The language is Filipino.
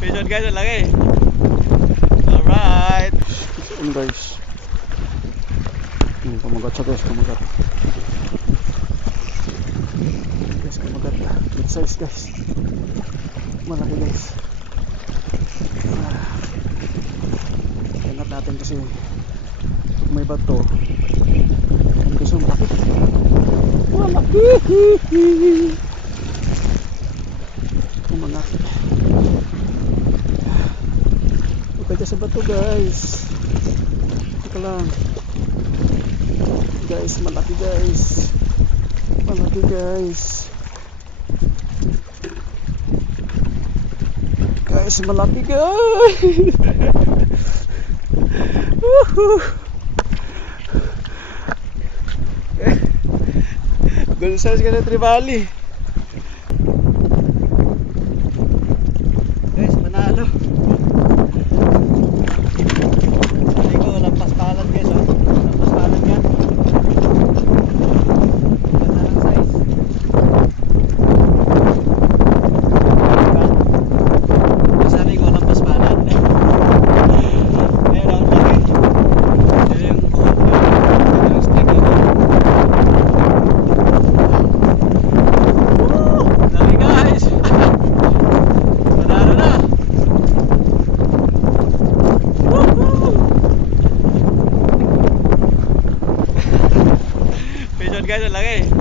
Pigeon guys, ang laki. Alright. Yun guys. Kumagat siya guys, kumagat. Guys, kumagat. Big size guys. Malaki guys. Ingat natin kasi may bato. Ang gusto malaki. Malaki. Kumangat. Huwag ka sa bato guys. Teka lang. Guys, malaki guys. Malaki guys. Guys, malaki guys. Good size ka na tribali. Guys, manalo. Hindi ko lampas palan guys, oh. Lampas palan yan. Ganda ng size. Sabi ko lampas palan. Pero ang laki. Ito yung buhok ko. Ito yung stick ko. Laki guys. Manalo na. Pigeon guys, ang laki.